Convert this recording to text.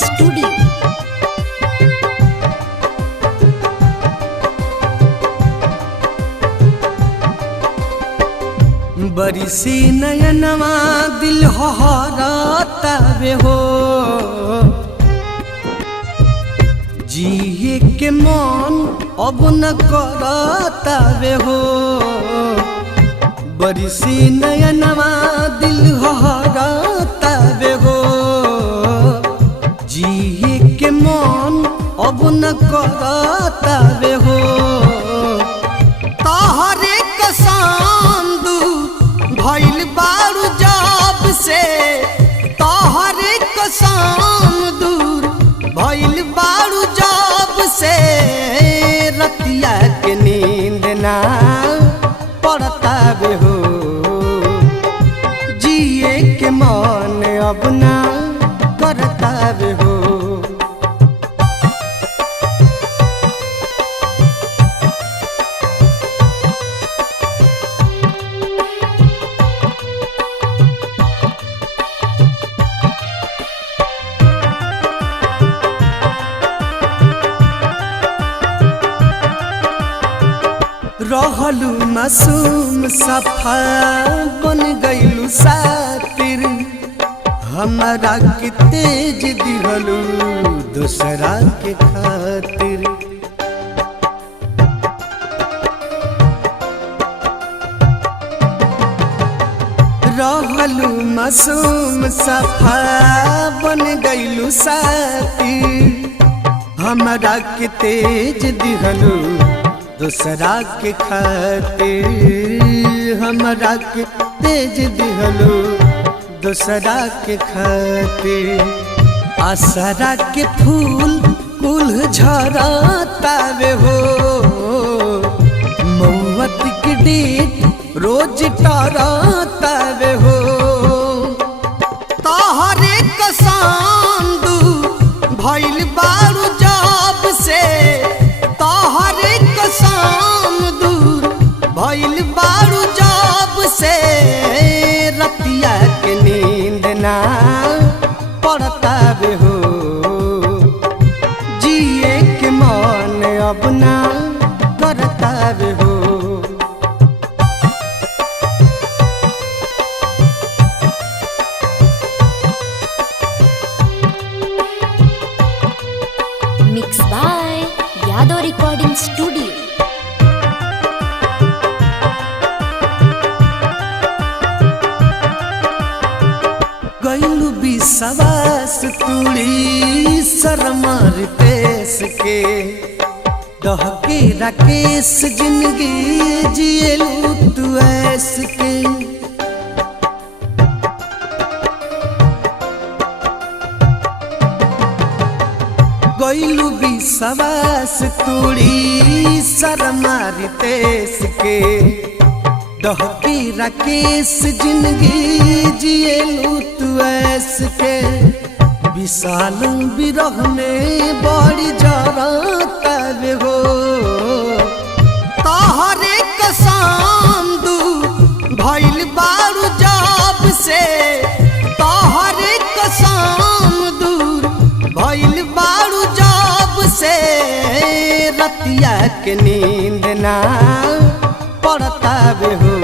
Studio. बरिसी नयनवा दिल हरातावे हो, जिए के मन अब न करतावे हो। बरिसी नयनवा दिल हरातावे हो, जिए के मन अब न करतावे हो। तोहरे कसम भइल बारू जब से, तोहरे कसम दूर भइल बारू जब से। रतिया के नींद ना पड़तावे हो, जिए के मन अब ना करतावे हो। रहलू मासूम सफा बन गईलू सातिर, हमारा के तेज दिहलू दूसरा के खातिर। रहलू मासूम सफा बन गईलू सातिर, हमारा के तेज दिहलू दूसरा के खातिर। हमरा के तेज दिहलो दूसरा के खातिर। आसरा के फूल कुल झरतावे हो, मौत के डेट रोज टरतावे हो। तोहरे कसम दू भइल बारू जब से, तोहरे कसम दूर भइल बारू जब से। रतिया के नींद ना पड़तावे हो, जिए के मन अब ना करतावे हो। Mix by Yadav recording studio. गईलू विश्वास तुड़ी शर्मार देश के, दहके राकेश जिंदगी जियलू तू ऐस के। गईलू विश्वास तुड़ी शर्मार देश के, दहकी राकेश जिंदगी जियलू तू ऐस के। विशाल विरह में बड़ी जरतावे हो, तोहरे कसम दू भइल बारू जब से। तोहरे कसम दूर भइल बारू जब से। रतिया के नींद ना पड़तावे हो,